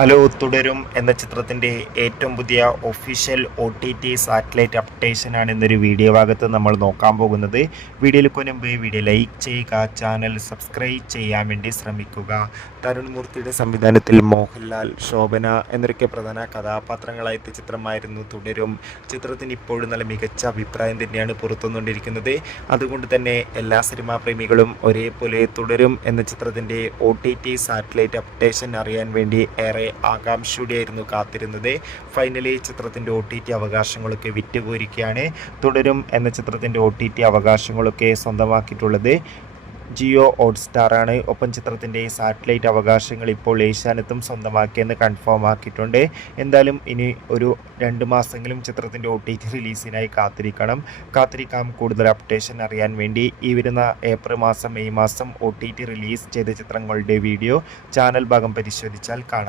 Hello തുടരും എന്ന ചിത്രത്തിൻ്റെ ഏറ്റവും പുതിയ ഒഫീഷ്യൽ OTT സാറ്റലൈറ്റ് അപ്ഡേഷനാണ് ഇന്നൊരു വീഡിയോ ഭാഗത്ത് നമ്മൾ നോക്കാൻ പോകുന്നത്. വീഡിയോയിൽ മുൻപ് വീഡിയോ ലൈക്ക് ചെയ്യുക, ചാനൽ സബ്സ്ക്രൈബ് ചെയ്യാൻ വേണ്ടി ശ്രമിക്കുക. തരുൺ മൂർത്തിയുടെ സംവിധാനത്തിൽ മോഹൻലാൽ, ശോഭന എന്നൊക്കെ പ്രധാന കഥാപാത്രങ്ങളായ ചിത്രമായിരുന്നു തുടരും. ചിത്രത്തിന് ഇപ്പോഴും നല്ല മികച്ച അഭിപ്രായം തന്നെയാണ് പുറത്തുവന്നുകൊണ്ടിരിക്കുന്നത്. അതുകൊണ്ട് തന്നെ എല്ലാ സിനിമാ പ്രേമികളും ഒരേപോലെ തുടരും എന്ന ചിത്രത്തിൻ്റെ OTT സാറ്റലൈറ്റ് അപ്ഡേഷൻ അറിയാൻ വേണ്ടി ഏറെ ആകാംക്ഷയോടെയായിരുന്നു കാത്തിരുന്നത്. ഫൈനലി ചിത്രത്തിൻ്റെ OTT അവകാശങ്ങളൊക്കെ വിറ്റുപോയിരിക്കുകയാണ്. തുടരും എന്ന ചിത്രത്തിൻ്റെ OTT അവകാശങ്ങളൊക്കെ സ്വന്തമാക്കിയിട്ടുള്ളത് ജിയോ ഹോട്ട്സ്റ്റാറാണ്. ഒപ്പം ചിത്രത്തിൻ്റെ സാറ്റലൈറ്റ് അവകാശങ്ങൾ ഇപ്പോൾ ഏഷ്യാനെറ്റും സ്വന്തമാക്കിയെന്ന് കൺഫേം ആക്കിയിട്ടുണ്ട്. എന്തായാലും ഇനി ഒരു 2 മാസമെങ്കിലും ചിത്രത്തിൻ്റെ OTT റിലീസിനായി കാത്തിരിക്കാം. കൂടുതൽ അപ്ഡേഷൻ അറിയാൻ വേണ്ടി ഈ വരുന്ന ഏപ്രിൽ മാസം, മെയ് മാസം OTT റിലീസ് ചെയ്ത ചിത്രങ്ങളുടെ വീഡിയോ ചാനൽ ഭാഗം പരിശോധിച്ചാൽ കാണാം.